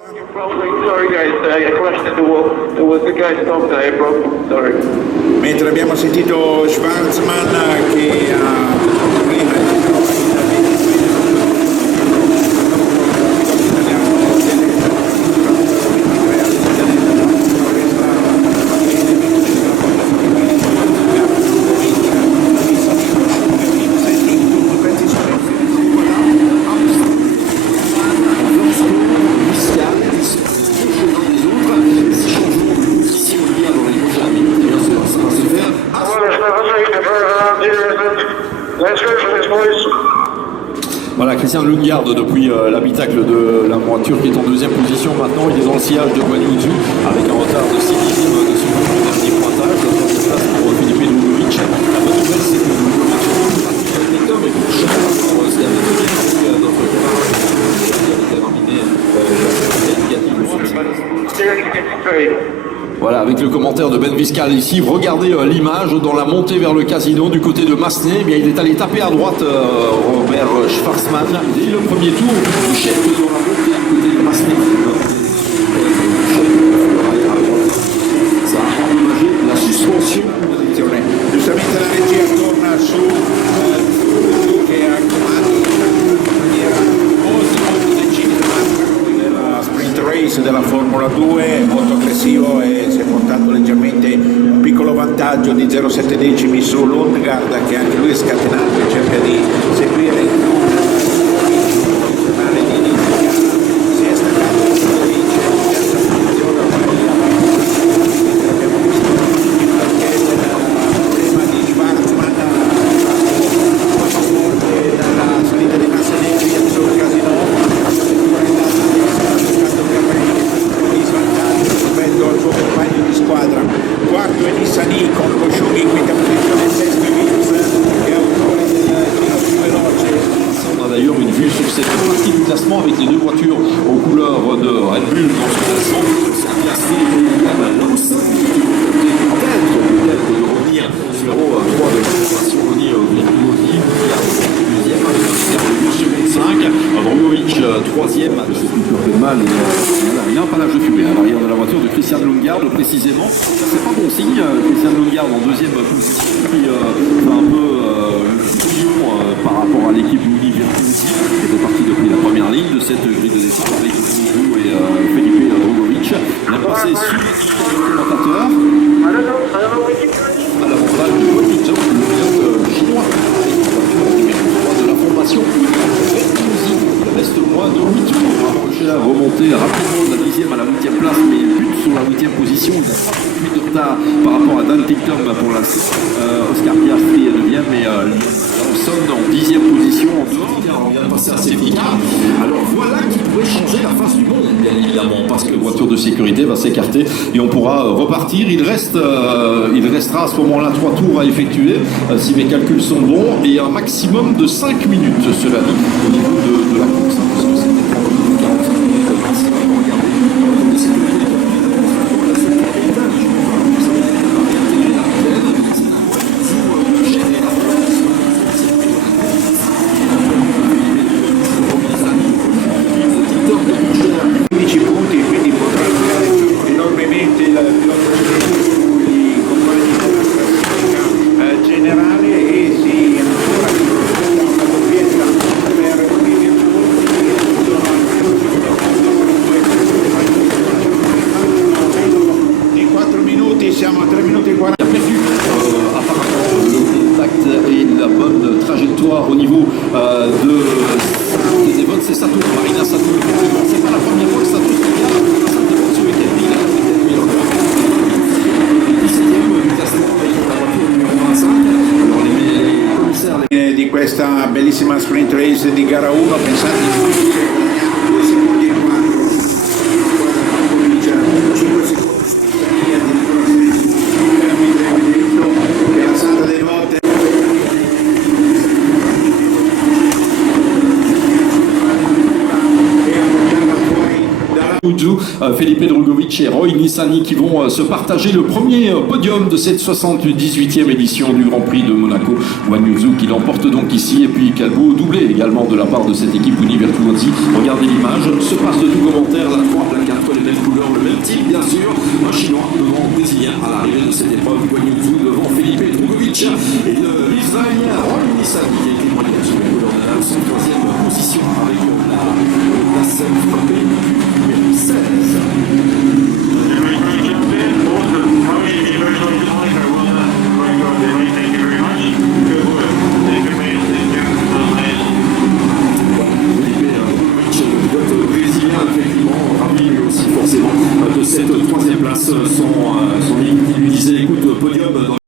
Sorry guys, I crashed into the wall. There was a guy's top that I broke. Sorry. Mentre abbiamo sentito Schwarzman che ha prima Voilà, Christian Lundgaard depuis l'habitacle de la voiture qui est en deuxième position maintenant. Il est dans le sillage de Guan Yu Zhou avec un retard de 6 dixièmes dessus le dernier pointage. La troisième place pour Felipe Drugovich. La bonne nouvelle, c'est que Drugovich est pour cher pour se terminer notre camarade qui a terminé négativement. Voilà, avec le commentaire de Ben Viscal ici. Regardez l'image dans la montée vers le casino du côté de Massenet. Eh bien, il est allé taper à droite Robert Schwarzman dès le premier tour du chef dans la montée du côté de Massenet. Ça a endommagé la suspension. Giustamente la regia torna su che ha chiamato in maniera molto decisa della sprint race della Formula 2, molto aggressivo, e si è portato leggermente un piccolo vantaggio di 0,7 decimi su Lundgaard, che anche lui è scatenato e cerca di seguire il professionale di inizio. Si è staccato di Drugovich in terza posizione, abbiamo visto anche il problema di Schwarzman dalla salita di Massenet sul casino, di svantaggio rispetto al suo compagno di squadra. Quarto è Nissany con Khashoggi in quinta posizione, sesto è Williams che è autore del giro più veloce. On a d'ailleurs une vue sur cette partie du classement avec les deux voitures aux couleurs de Red Bull dans ce classement. C'est classé peut-être de revenir numéro 3 de la formation Ronnie Vlikovski, deuxième avec un numéro 2 secondes 5, Drugovich troisième. Un peu de mal, il n'a pas l'âge de fumer à l'arrière de la voiture de Christian Lundgaard précisément. C'est pas bon signe. Christian Lundgaard en deuxième position qui fait un peu par rapport à l'équipe Uni Virtuosi qui était partie depuis la première ligne de cette grille de départ avec Zhou et Felipe Drugovich. Il a passé sur le commentateur à l'avantage de Guan Yu Zhou, le pilote chinois, numéro 3 de la formation Virtuosi. Il reste moins de 8 tours pour approcher la remontée rapidement de la 10e à la 8e place, mais il bute sur la 8e position. Il a 3 minutes de retard par rapport à Dan Ticktum pour l'instant. Oscar Piastri est 9e et Lawson en 10e position en dehors. On vient de passer à safety car. Alors voilà qui pourrait changer la face du monde, bien évidemment, parce que la voiture de sécurité va s'écarter et on pourra repartir. Il restera à ce moment-là 3 tours à effectuer, si mes calculs sont bons, et un maximum de 5 minutes, cela dit, au niveau de la course. Parce que c'était 30 minutes, 45 minutes maximum. Regardez, la voiture de sécurité au niveau des votes, c'est Sato, Marina Sato. C'est pas la première fois que Sato se regarde ce week-end. Il a fait le 17e du classement avec la voiture numéro 25. Alors les commissaires... Di questa bellissima sprint race di gara 1, pensate di 2 secondi e 4. 5 secondi veramente detto che la santa dei volte Felipe Drugovich et Roy Nissany qui vont se partager le premier podium de cette 78e édition du Grand Prix de Monaco. Guan Yu qui l'emporte donc ici, et puis Calvo doublé également de la part de cette équipe Univirtuosi. Regardez l'image, se passe de tout commentaire, la 3, la 4, les mêmes couleurs, le même type bien sûr. Un chinois devant un brésilien à l'arrivée de cette épreuve, Guan Yu devant Felipe Drugovich et l'Israélien Roy Nissany qui a été moyen sur les couleurs de la 103e position avec la place frappée